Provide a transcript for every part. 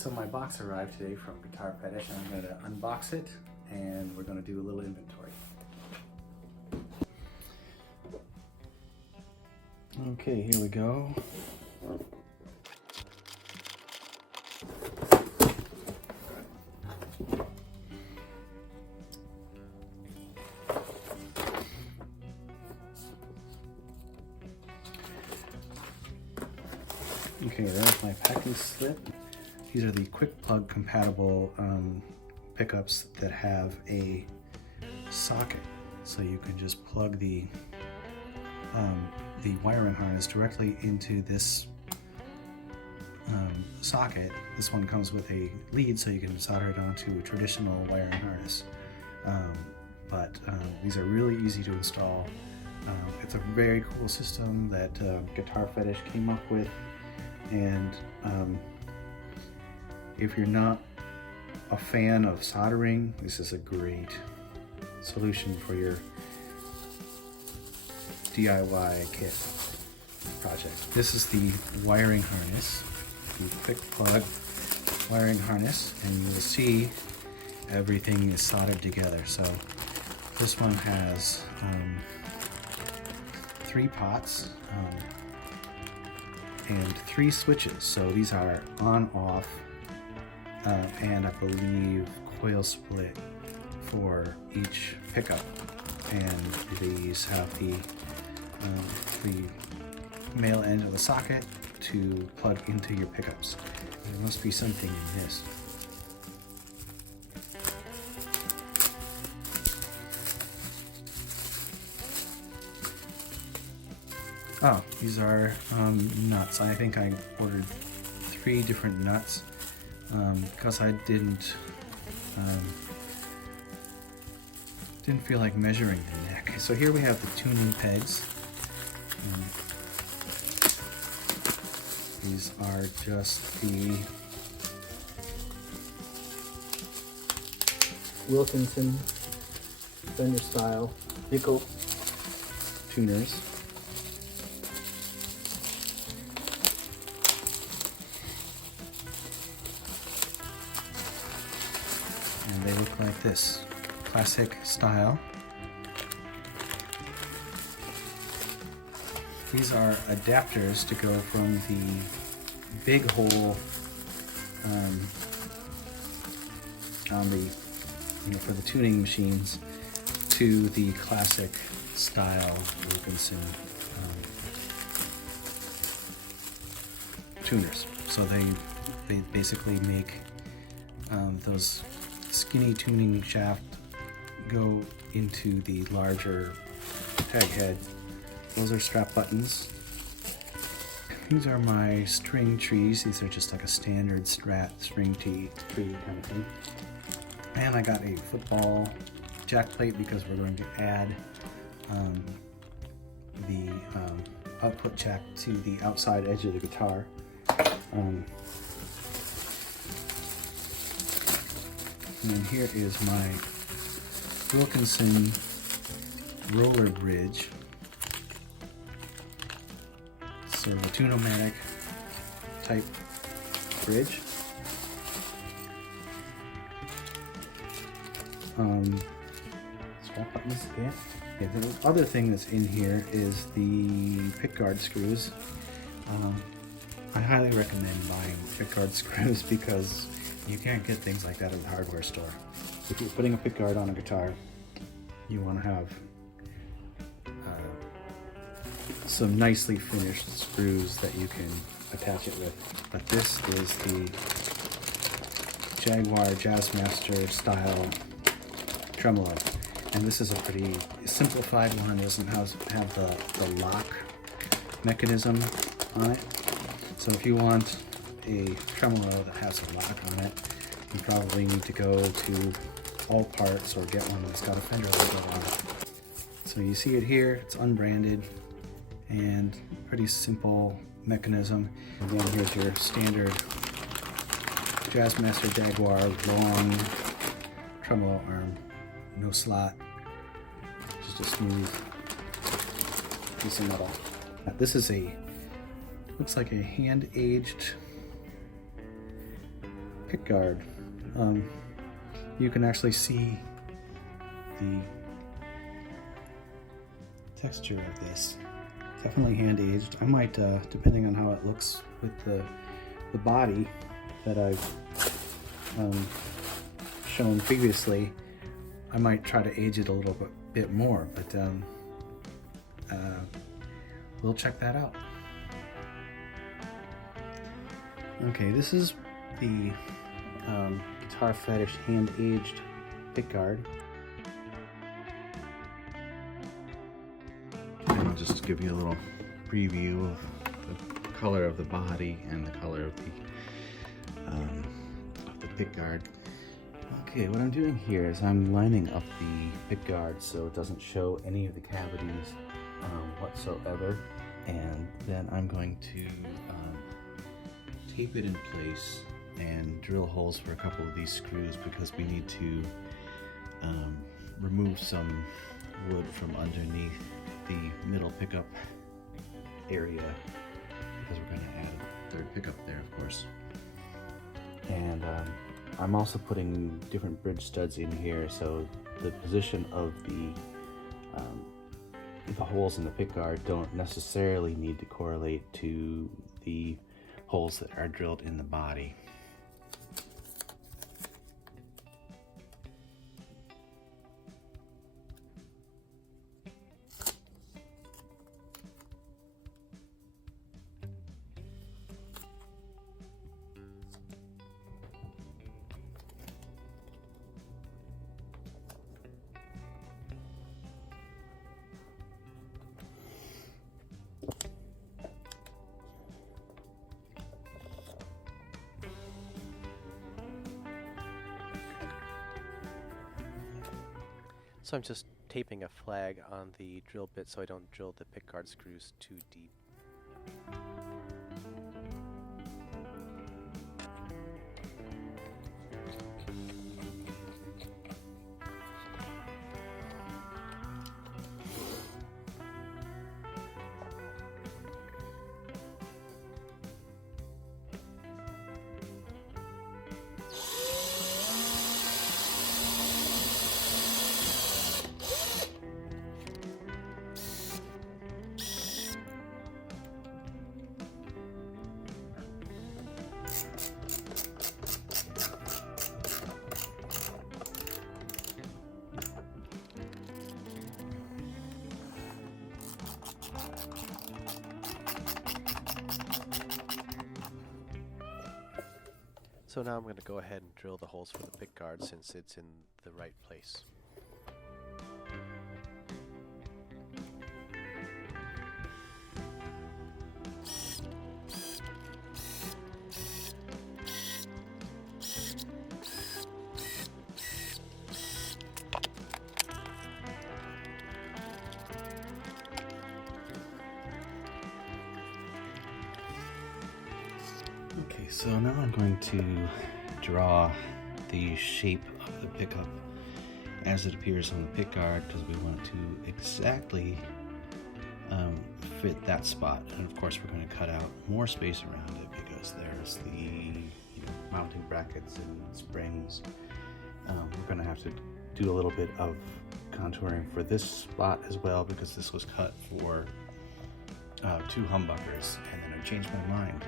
so my box arrived today from Guitar Fetish, and I'm going to unbox it and we're going to do a little inventory. Okay, here we go. Okay, there's my packing slip. These are the quick plug compatible pickups that have a socket, so you can just plug the wiring harness directly into this socket. This one comes with a lead, so you can solder it onto a traditional wiring harness. These are really easy to install. It's a very cool system that Guitar Fetish came up with, and if you're not a fan of soldering, this is a great solution for your DIY kit project. This is the wiring harness, the quick plug wiring harness, and you will see everything is soldered together. So this one has 3 pots and 3 switches. So these are on, off, and I believe coil split for each pickup. And these have the male end of the socket to plug into your pickups. There must be something in this. Oh, these are nuts. I think I ordered 3 different nuts because I didn't feel like measuring the neck. So here we have the tuning pegs. These are just the Wilkinson Fender style nickel tuners. And they look like this, classic style. These are adapters to go from the big hole on the, for the tuning machines to the classic style Wilkinson tuners. So they basically make those skinny tuning shaft go into the larger tag head. Those are strap buttons. These are my string trees. These are just like a standard string tree kind of thing. And I got a football jack plate because we're going to add the output jack to the outside edge of the guitar. And here is my Wilkinson roller bridge. So a tune-o-matic type bridge. Strap buttons again. Okay, the other thing that's in here is the Pickguard screws. I highly recommend buying Pickguard screws because you can't get things like that in the hardware store. If you're putting a pickguard on a guitar, you want to have some nicely finished screws that you can attach it with. But this is the Jaguar Jazzmaster style tremolo, and this is a pretty simplified one. It doesn't have the lock mechanism on it. So if you want a tremolo that has a lock on it, you probably need to go to All Parts or get one that's got a Fender logo on it. So you see it here, it's unbranded and pretty simple mechanism. And then here's your standard Jazzmaster Jaguar long tremolo arm, no slot, just a smooth piece of metal. This is looks like a hand-aged pickguard. You can actually see the texture of this. Definitely hand aged. I might, depending on how it looks with the body that I've shown previously, I might try to age it a little bit more, but we'll check that out. Okay, this is the Guitar Fetish hand aged pickguard. And I'll just give you a little preview of the color of the body and the color of the pickguard. Okay, what I'm doing here is I'm lining up the pickguard so it doesn't show any of the cavities whatsoever, and then I'm going to tape it in place and drill holes for a couple of these screws because we need to remove some wood from underneath the middle pickup area because we're going to add a third pickup there, of course. And I'm also putting different bridge studs in here, so the position of the holes in the pickguard don't necessarily need to correlate to the holes that are drilled in the body. So I'm just taping a flag on the drill bit so I don't drill the pickguard screws too deep. So now I'm going to go ahead and drill the holes for the pickguard since it's in the right place. Okay, so now I'm going to draw the shape of the pickup as it appears on the pickguard because we want to exactly fit that spot. And of course we're going to cut out more space around it because there's the mounting brackets and springs. We're going to have to do a little bit of contouring for this spot as well because this was cut for 2 humbuckers and then I changed my mind.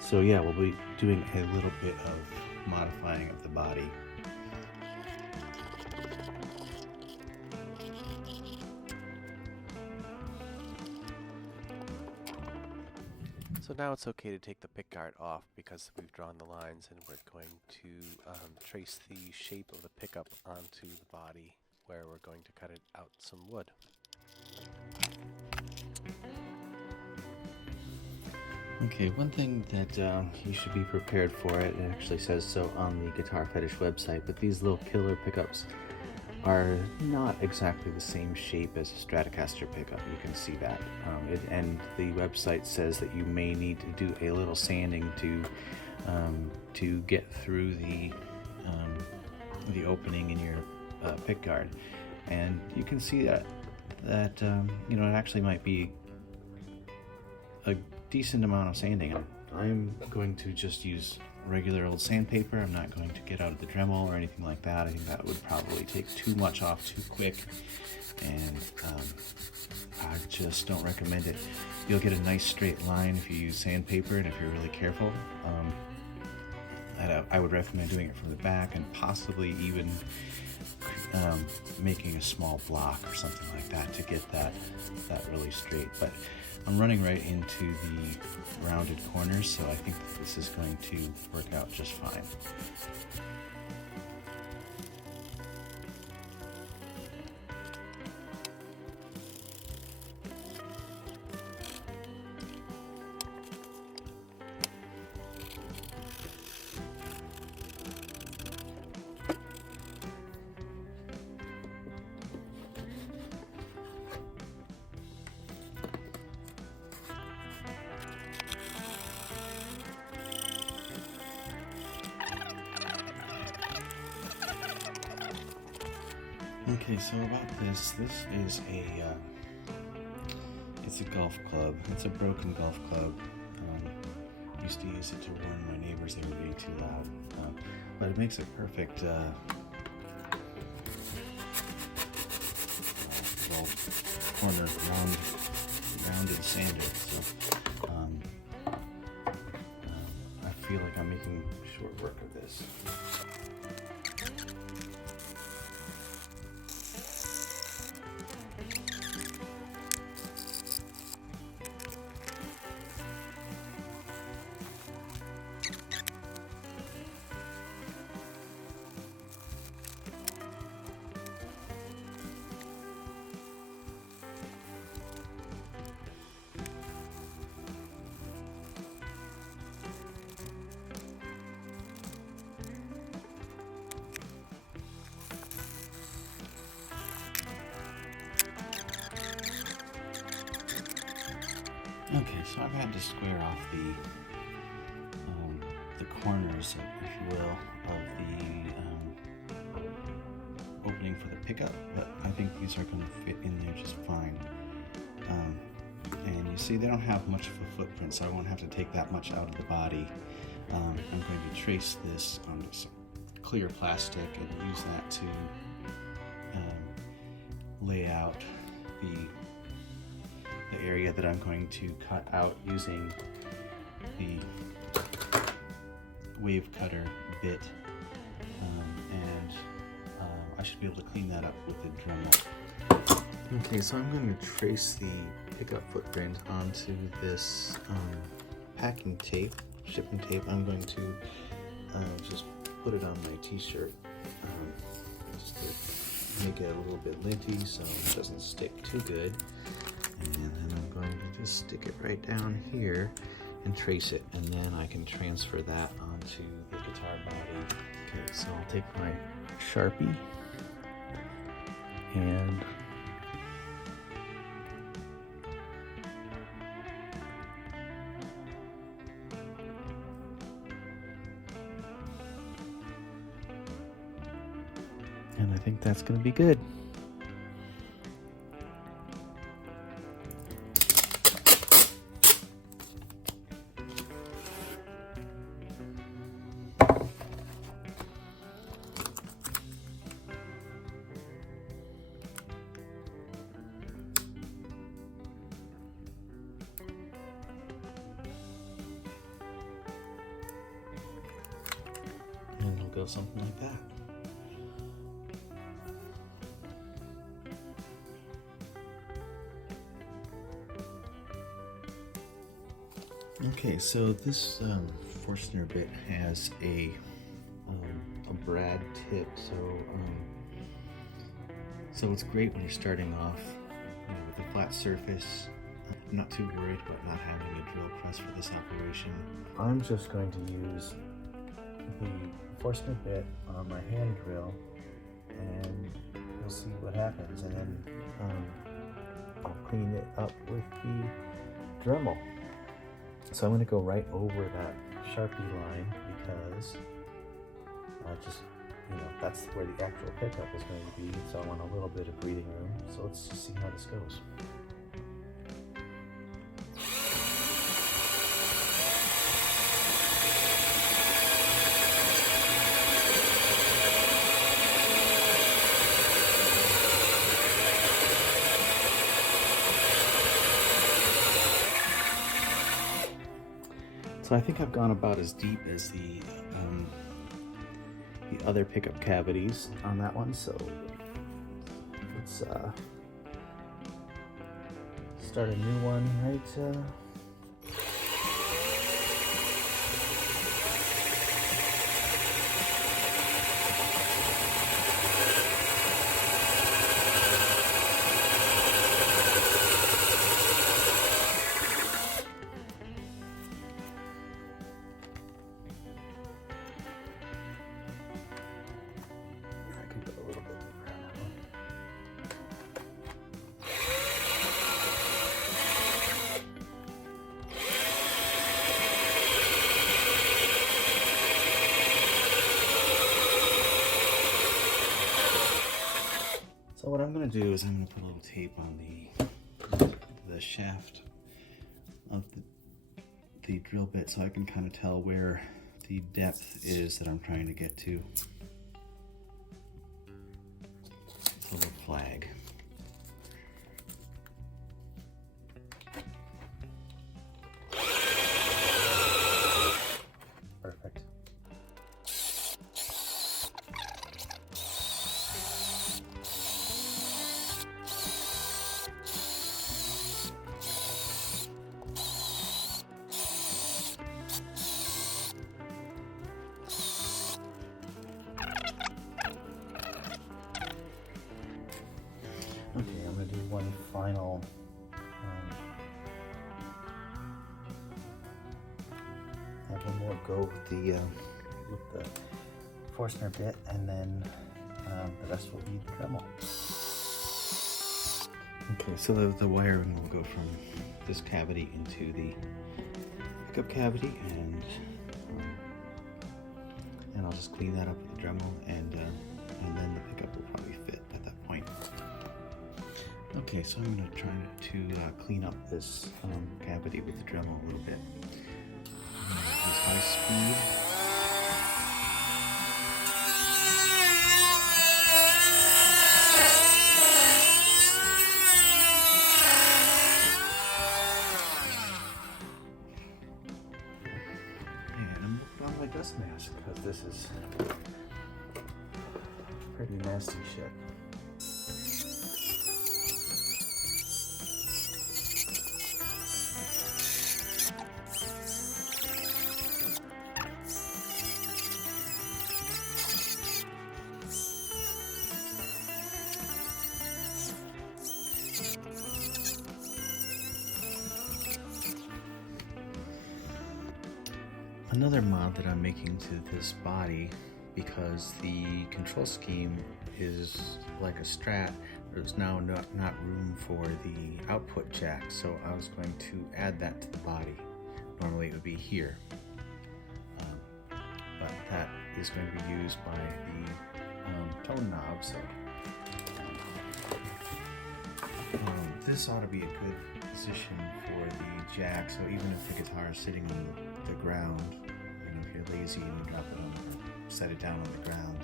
So yeah, we'll be doing a little bit of modifying of the body. So now it's okay to take the pickguard off because we've drawn the lines and we're going to trace the shape of the pickup onto the body where we're going to cut it out some wood. Okay, one thing that you should be prepared for, it actually says so on the Guitar Fetish website, but these little killer pickups are not exactly the same shape as a Stratocaster pickup. You can see that. And the website says that you may need to do a little sanding to get through the opening in your pickguard. And you can see that it actually might be a decent amount of sanding. I'm going to just use regular old sandpaper. I'm not going to get out the Dremel or anything like that. I think that would probably take too much off too quick, and I just don't recommend it. You'll get a nice straight line if you use sandpaper and if you're really careful. I would recommend doing it from the back and possibly even making a small block or something like that to get that really straight. But I'm running right into the rounded corners, so I think that this is going to work out just fine. Okay, so about this is it's a golf club. It's a broken golf club. Used to use it to warn my neighbors they were being too loud, but it makes a perfect corner rounded sander. So I feel like I'm making short work of this. Okay, so I've had to square off the corners, if you will, of the opening for the pickup, but I think these are going to fit in there just fine. And you see they don't have much of a footprint, so I won't have to take that much out of the body. I'm going to trace this on some clear plastic and use that to lay out the area that I'm going to cut out using the wave cutter bit, and I should be able to clean that up with the Dremel. Okay, so I'm going to trace the pickup footprint onto this packing tape, shipping tape. I'm going to just put it on my t-shirt just to make it a little bit linty so it doesn't stick too good. And then I'm going to just stick it right down here and trace it, and then I can transfer that onto the guitar body. Okay, so I'll take my Sharpie and I think that's going to be good. And it'll go something like that. Okay, so this Forstner bit has a brad tip, so it's great when you're starting off with a flat surface. I'm not too worried about not having a drill press for this operation. I'm just going to use the Forstner bit on my hand drill, and we'll see what happens, and then I'll clean it up with the Dremel. So I'm going to go right over that Sharpie line because that's where the actual pickup is going to be, so I want a little bit of breathing room. So let's just see how this goes. So I think I've gone about as deep as the other pickup cavities on that one. So let's start a new one right. So what I'm going to do is I'm going to put a little tape on the shaft of the drill bit so I can kind of tell where the depth is that I'm trying to get to. It's a little flag. Perfect. Okay, I'm going to do one final have one more go with the Forstner bit, and then the rest will be the Dremel. Okay, so the wiring will go from this cavity into the pickup cavity, and I'll just clean that up with the Dremel, and then the pickup will probably fit at that point. Okay, so I'm going to try to clean up this cavity with the Dremel a little bit. Use high speed. And I'm putting on my dust mask because this is pretty nasty shit. Another mod that I'm making to this body, because the control scheme is like a Strat, there's now not room for the output jack, so I was going to add that to the body. Normally it would be here, but that is going to be used by the tone knob, so this ought to be a good position for the jack, so even if the guitar is sitting on the ground, if you're lazy and you drop it on or set it down on the ground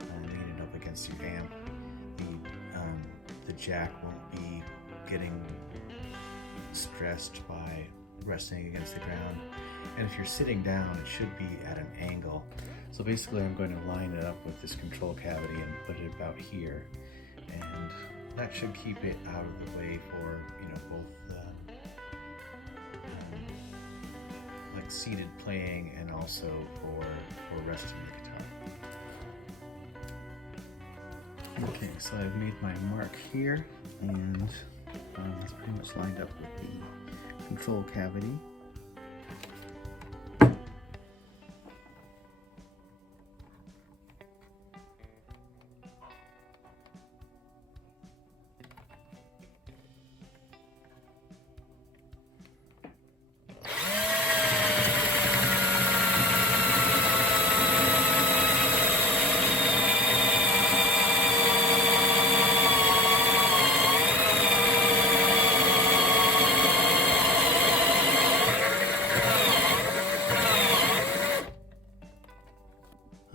and lean it up against your amp, the jack won't be getting stressed by resting against the ground. And if you're sitting down, it should be at an angle. So basically I'm going to line it up with this control cavity and put it about here, and that should keep it out of the way for both like seated playing and also for resting the guitar. Okay, so I've made my mark here, and it's pretty much lined up with the control cavity.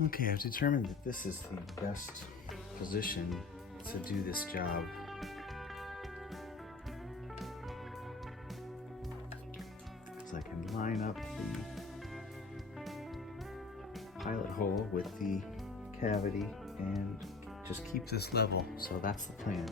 Okay, I've determined that this is the best position to do this job. So I can line up pilot hole with the cavity and just keep this level. So that's the plan.